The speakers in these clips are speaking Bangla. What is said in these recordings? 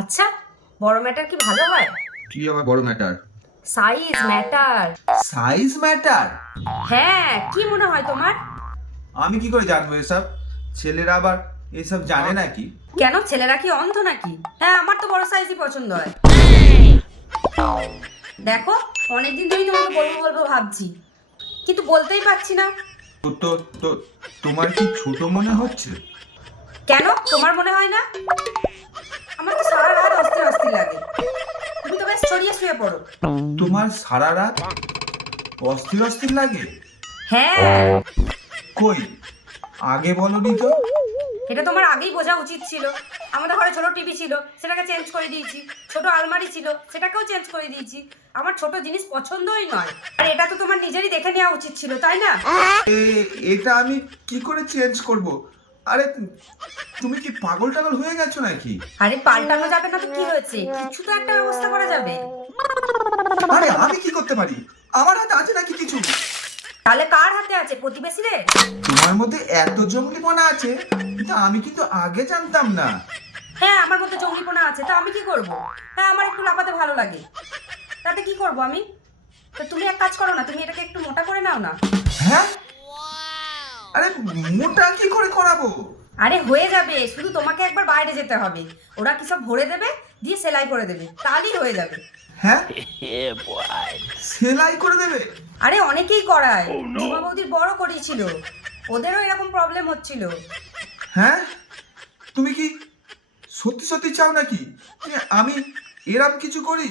আচ্ছা, বড় ম্যাটার কি ভালো হয়? কি আবার বড় matter? Size matter. Size matter? হ্যাঁ, কি মনে হয় তোমার? আমি কি করে জানবো এসব? ছেলেরা আবার এসব জানে নাকি? কেন, ছেলেরা কি অন্ধ নাকি? হ্যাঁ, আমার তো বড় সাইজই পছন্দ হয়। দেখো, অনেকদিন ধরেই তোমাকে বলবো বলবো ভাবছি, কিন্তু বলতেই পারছি না। তো তো তো তোমার কি ছোট মনে হচ্ছে? কেন, তোমার মনে হয় না? আমার তো সারা রাত অস্থির অস্থির লাগে। তুমি তো বেশ ছড়িয়ে শুয়ে পড়ো। তোমার সারা রাত অস্থির অস্থির লাগে? হ্যাঁ। কই, আগে বলনি তো। এটা তোমার আগেই বোঝা উচিত ছিল। আমাদের ঘরে ছোট টিভি ছিল, সেটাকে চেঞ্জ করে দিয়েছি। ছোট আলমারি ছিল, সেটাকেও চেঞ্জ করে দিয়েছি। আমার ছোট জিনিস পছন্দই নয়। আর এটা তো তোমার নিজেরই দেখে নেওয়া উচিত ছিল, তাই না? এটা আমি কি করে চেঞ্জ করব? আরে তুমি কি পাগল টাগল হয়ে গেছো নাকি? আরে পাল্টানো যাবে না তো কি হয়েছে? কিছু তো একটা ব্যবস্থা করা যাবে। আরে আমি কি করতে পারি? আমার হাতে আছে নাকি কিছু? তাহলে কার হাতে আছে? প্রতিবেশীরে? তোমার মধ্যে এত জঙ্গলিপনা আছে, কিন্তু আমি কিন্তু আগে জানতাম না। হ্যাঁ, আমার মধ্যে জঙ্গলিপনা আছে, তা আমি কি করব? হ্যাঁ, আমার একটু লাফাতে ভালো লাগে, তাতে কি করব আমি? তা তুমি এক কাজ করো না, তুমি এটাকে একটু মোটা করে নাও না। হ্যাঁ? আরে মোটা কি করে করাবো? আরে হয়ে যাবে, শুধু তোমাকে একবার বাইরে যেতে হবে। ওরা কি সব ভরে দেবে, দিয়ে সেলাই করে দেবে, তাহলেই হয়ে যাবে। হ্যাঁ, সেলাই করে দেবে? আরে অনেকেই করায়। ঝুমা বৌদির বড় করিয়েছিল, ওদেরও এরকম প্রবলেম হচ্ছিল। হ্যাঁ, তুমি কি সত্যি সত্যি চাও নাকি যে আমি এরম কিছু করি?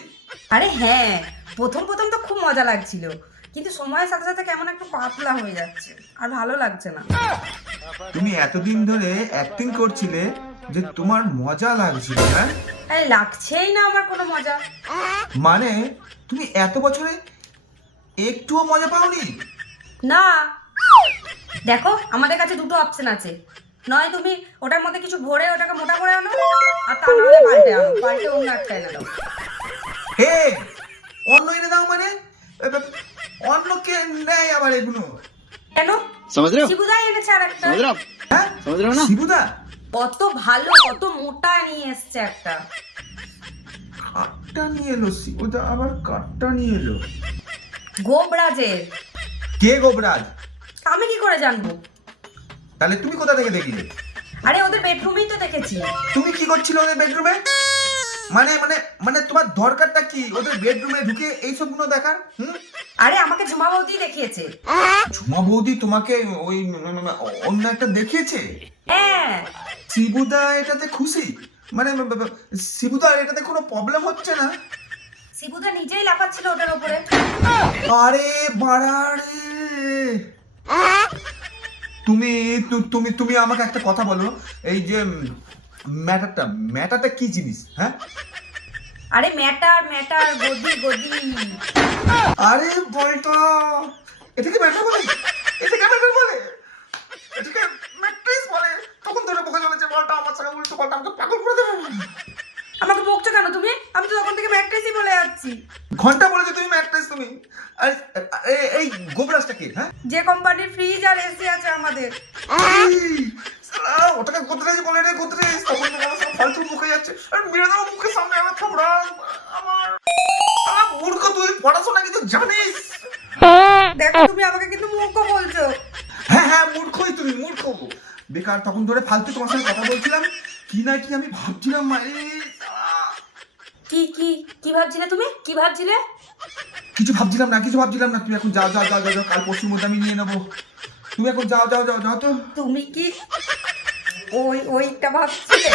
আরে হ্যাঁ, প্রথম প্রথম তো খুব মজা লাগছিল, কিন্তু সময়ের সাথে সাথে কেমন একটু পাতলা হয়ে যাচ্ছে, আর ভালো লাগছে না। তুমি এতদিন ধরে অ্যাক্টিং করছিলে যে তোমার মজা লাগছিল, হ্যাঁ? আরে লাগছেই না আমার কোনো মজা। মানে তুমি এত বছরে একটুও মজা পাওনি? না, দেখো আমাদের কাছে দুটো অপশন আছে। নয় তুমি ওটার মধ্যে কিছু ভরে ওটাকে মোটা করে আনো, আর তা নাহলে পাল্টে আনো, পাল্টে অন্য একটা এনে দাও। হে, অন্য এনে দাও মানে? এ, এ, অন্য কে নেয় আবার এগুলো? কেন? समझ रहे हो শিবুদাই এনেছে আর একটা। समझ रहे हो आप হ্যাঁ, समझ रहे हो ना শিবুদা কত ভালো, কত মোটা নিয়ে এসছে একটা। কাঠটা নিয়ে এলো? শিবুদা আবার কাঠটা নিয়ে এলো? গোবরাজের। কে গোবরাজ? আমি কি করে জানবো? তাহলে তুমি কোথা থেকে দেখলে? আরে ওদের বেডরুমেই তো দেখেছি। তুমি কি করছিলে ওদের বেডরুমে? মানে মানে মানে তোমার দরকারটা কি ওদের বেডরুমে ঢুকে এই সবগুলো দেখার? আরে আমাকে ঝুমা বৌদি দেখিয়েছে। ঝুমা বৌদি তোমাকে ওই অন্য একটা দেখিয়েছে? হ্যাঁ। শিবুদা এটাতে খুশি? মানে শিবুদা এটাতে কোনো প্রবলেম হচ্ছে না? শিবুদা নিজেই লাফাচ্ছিল ওটার উপরে। আরে বাড়ারে, তুমি তুমি তুমি আমাকে একটা কথা বলো, এই যে ম্যাটারটা ম্যাটারটা কি জিনিস, হ্যাঁ? আরে ম্যাটার ম্যাটার, গদি গদি। আরে বলটা, এটাকে ম্যাটার বলে? এটাকে ম্যাটার বলে? এটাকে ম্যাট্রিক্স বলে? তখন ধরে বকে চলেছে বলটা আমার সঙ্গে উল্টো পাল্টা আমাকে পাগল করে দেবে। আমাকে বকছো কেন তুমি? আমি তো তখন থেকে ম্যাট্রেসই বলে যাচ্ছি। ঘন্টা বলেছো তুমি ম্যাট্রিক্স তুমি। আর এই গোবরাজটা কি, হ্যাঁ? যে কোম্পানির ফ্রিজ আর এসি আছে আমাদের। এই, শালা, ওটাকে গোদরেজ বলে রে, গোদরেজ। তখন তো আমার সব ফালতু মুখে যাচ্ছে। আর মেরে দাও মুখের সামনে আমার থাপড়া। আমার আমার মূর্খ, তুই পড়াশোনা কিছু জানিস? দেখো তুমি আমাকে কিন্তু মূর্খ বলছো। হ্যাঁ হ্যাঁ, মূর্খই তুমি, মূর্খ। বেকার তখন ধরে ফালতু তোমার সঙ্গে কথা বলছিলাম, কি না কি আমি ভাবছিলাম মারে। কি কি কি ভাবছিলে তুমি? কি ভাবছিলে? কিছু ভাবছিলাম না, কিছু ভাবছিলাম না। তুমি এখন যাও যাও যাও যাও যাও, কাল পরশুর মধ্যে আমি নিয়ে নেবো। তুমি এখন যাও যাও যাও যাও তো। তুমি কি ওইটা ভাবছিলে?